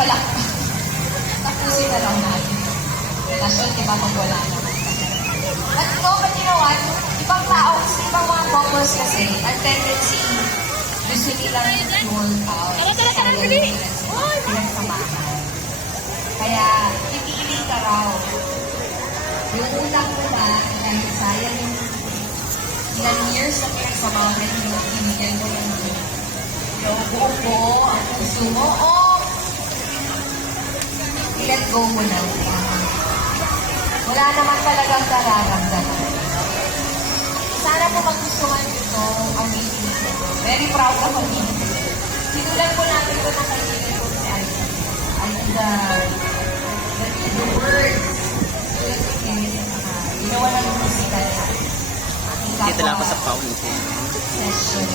palakpak. Tapusin na lang natin. Relasyon, di ba, pag wala naman. But you know what? Ibang tao, ibang mga couples kasi, ang tendency, gusto nilang work out. Pinagsamahan. Kaya, pipili ka raw. Yung utak mo na, dahil sayang yung ilang years na pinagsamahan yung ibigay mo yung buo ang puso mo, let go mo na. Wala naman talagang nararamdaman. Sana po magustuhan ito ang meeting ko. Very proud ako dito. Sinulan po natin ito ng kaibigan ko si Aida. The words. Ginawa ng musika niya. Dito lang ako sa fountain. Session.